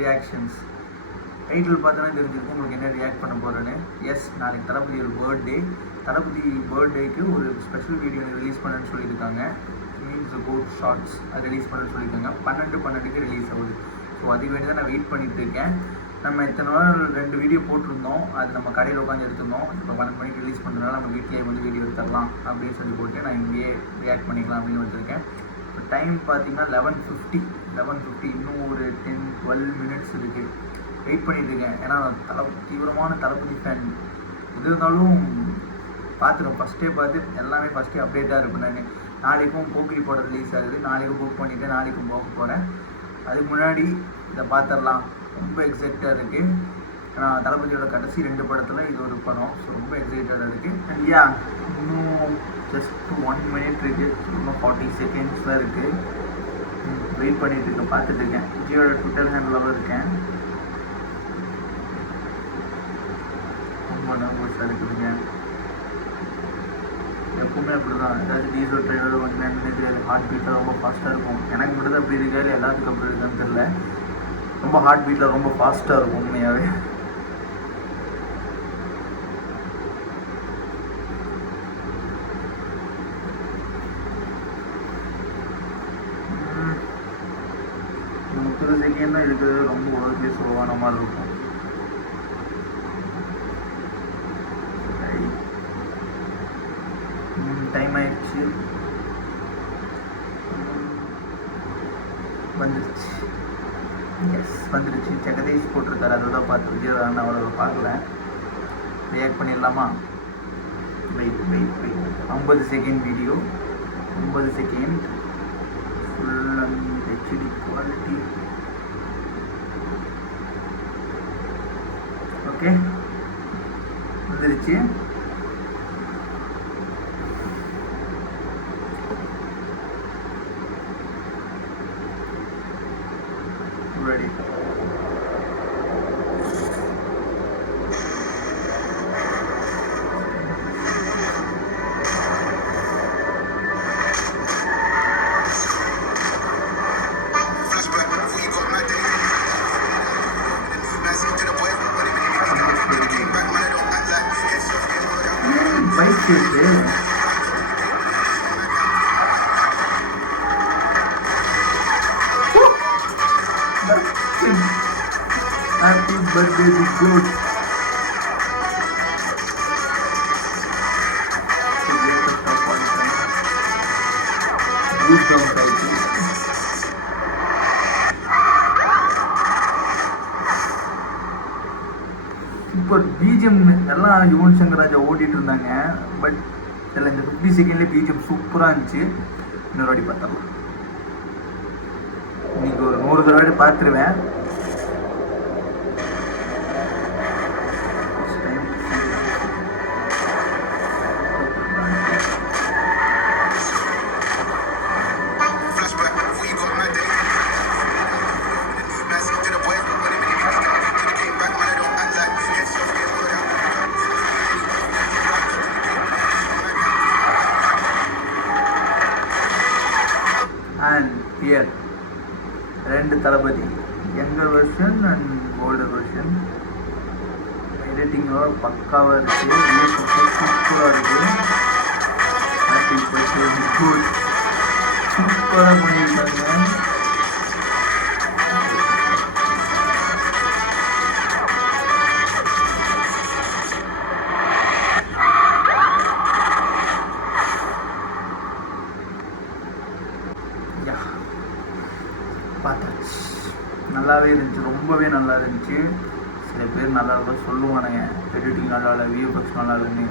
Reactions. Title பார்த்தோன்னா தெரிஞ்சிருக்கும் உங்களுக்கு என்ன ரியாக்ட் பண்ண போகிறேன்னு. எஸ், நாளைக்கு தளபதி ஒரு பர்த்டே. தளபதி பர்த்டேக்கு ஒரு ஸ்பெஷல் வீடியோ ரிலீஸ் பண்ணேன்னு சொல்லியிருக்காங்க. மீன்ஸ் கோட் ஷார்ட்ஸ் அது ரிலீஸ் பண்ணணும்னு சொல்லியிருக்காங்க. 12/12 ரிலீஸ் ஆகுது. ஸோ அதுக்கு வேண்டி தான் நான் வெயிட் பண்ணிட்டு இருக்கேன். நம்ம இத்தனை நாள் 2 வீடியோ போட்டிருந்தோம். அது நம்ம கடையில் உட்காந்து எடுத்திருந்தோம். இப்போ 12 மணிக்கு ரிலீஸ் பண்ணுறதுனால நம்ம வீட்டிலேயே வந்து வீடியோ எடுத்துடலாம் அப்படின்னு சொல்லி போட்டு நான் இங்கேயே ரியாக்ட் பண்ணிக்கலாம் அப்படின்னு வச்சுருக்கேன். இப்போ டைம் பார்த்தீங்கன்னா 11:50 இன்னும் ஒரு 10-12 மினிட்ஸ் இருக்குது. வெயிட் பண்ணிட்டு இருக்கேன். ஏன்னா தீவிரமான தளபதி ஃபேன். எது இருந்தாலும் பார்த்துருவோம். ஃபஸ்ட்டே பார்த்து எல்லாமே ஃபஸ்ட்டே அப்டேட்டாக இருக்கும். நான் நாளைக்கும் போக்கிரி படம் ரிலீஸ் ஆகுது. நாளைக்கும் புக் பண்ணிவிட்டு நாளைக்கும் போக போகிறேன். அதுக்கு முன்னாடி இதை பார்த்துடலாம். ரொம்ப எக்ஸைட்டாக இருக்குது. ஏன்னா தளபதியோட கடைசி 2 படத்தில் இது ஒரு படம். ஸோ ரொம்ப எக்ஸைட்டடாக இருக்குது. ஐயா இன்னும் ஜஸ்ட் 1 மினிட் இருக்குது. இன்னும் 40 செகண்ட்ஸ் தான் இருக்குது. வெயிட் பண்ணிகிட்டு இருக்கேன். பார்த்துட்டு இருக்கேன். விஜயோட ட்விட்டர் ஹேண்டில் இருக்கேன். ரொம்ப நர்வஸாக இருக்குதுங்க. எப்பவுமே அப்படி தான். ஏதாச்சும் டீசல் ட்ரைலர் வந்து என்னன்னு தெரியாது. ஹார்ட் பீட்டில் ரொம்ப ஃபாஸ்ட்டாக இருக்கும். எனக்கு மட்டும் தான் அப்படி இருக்காது, எல்லாத்துக்கும் அப்படி இருக்கான்னு தெரியல. ரொம்ப ஹார்ட் பீட்டில் ரொம்ப ஃபாஸ்ட்டாக இருக்கும் உண்மையாகவே. இந்த 30 செகண்ட் தான் இருக்கிறது. ரொம்ப உலகத்துலேயே சுலவான மாதிரி இருக்கும். டைம் ஆயிடுச்சு. வந்துருச்சு. எஸ் வந்துருச்சு. ஜெகதீஷ் போட்டிருக்காரு. அதை தான் பார்த்து விஜய் நான் அவ்வளோ பார்க்கல. ரியாக்ட் பண்ணிடலாமா? Wait 50 second video. 50 second full and HD quality. Okay வந்துருச்சு. Ready. Bike is Happy birthday to God. இப்போ பிஜிஎம் எல்லாம் யுவன் சங்கர் ராஜா ஓடிட்டு இருந்தாங்க. பட் இதில் இந்த 50 செகண்ட்லேயே பிஜிஎம் சூப்பராக இருந்துச்சு. இன்னொரு வாட்டி பார்த்தலாம். இன்னைக்கு ஒரு 100 தடவை பார்த்துருவேன். And here 2 Thalapathy, younger version and older version. எடிட்டிங்கோட பக்காவாக இருக்குது. சூப்பராக இருக்குது. Happy birthday good. சூப்பராக பண்ணியிருக்காங்க. பார்த்தாச்சு. நல்லாவே இருந்துச்சு. ரொம்பவே நல்லா இருந்துச்சு. சில பேர் நல்லா இருக்கும் சொல்லுவானுங்க, எடிட்டிங் நல்லா இல்லை, விஎஃப்எக்ஸ் நல்லா இல்லைன்னு.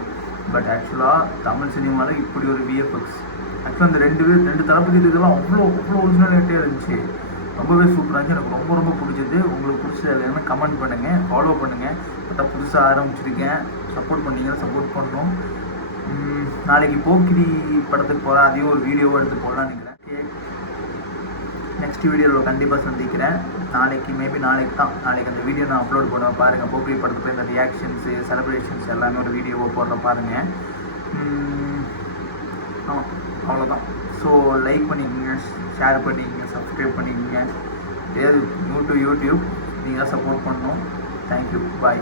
பட் ஆக்சுவலாக தமிழ் சினிமாவில் இப்படி ஒரு விஎஃப்எக்ஸ் ஆக்சுவலாக அந்த 2 தளபதி இதெல்லாம் அவ்வளோ ஒரிஜினாலிட்டியாக இருந்துச்சு. ரொம்பவே சூப்பராக இருந்துச்சு. எனக்கு ரொம்ப பிடிச்சது. உங்களுக்கு பிடிச்சது இல்லைன்னா கமெண்ட் பண்ணுங்கள், ஃபாலோ பண்ணுங்கள். பார்த்தா புதுசாக ஆரம்பிச்சிருக்கேன். சப்போர்ட் பண்ணிங்கன்னா சப்போர்ட் பண்ணணும். நாளைக்கு போக்கிரி படத்துக்கு போகிறேன். அதையும் ஒரு வீடியோவாக எடுத்து போடலான்னு நினைக்கிறேன். நெக்ஸ்ட் வீடியோவில் கண்டிப்பாக சந்திக்கிறேன். நாளைக்கு தான் நாளைக்கு அந்த வீடியோ நான் அப்லோட் பண்ணுவேன். பாருங்கள், போக்கிரி படத்துக்கு இந்த ரியாக்ஷன்ஸு, செலிப்ரேஷன்ஸ் எல்லாமே ஒரு வீடியோவை போடுற பாருங்கள். அவ்வளோதான். ஸோ லைக் பண்ணிக்கோங்க, ஷேர் பண்ணிக்கோங்க, சப்ஸ்கிரைப் பண்ணிக்கோங்க. யூடியூப் நீங்கள் தான் சப்போர்ட் பண்ணணும். தேங்க்யூ, பாய்.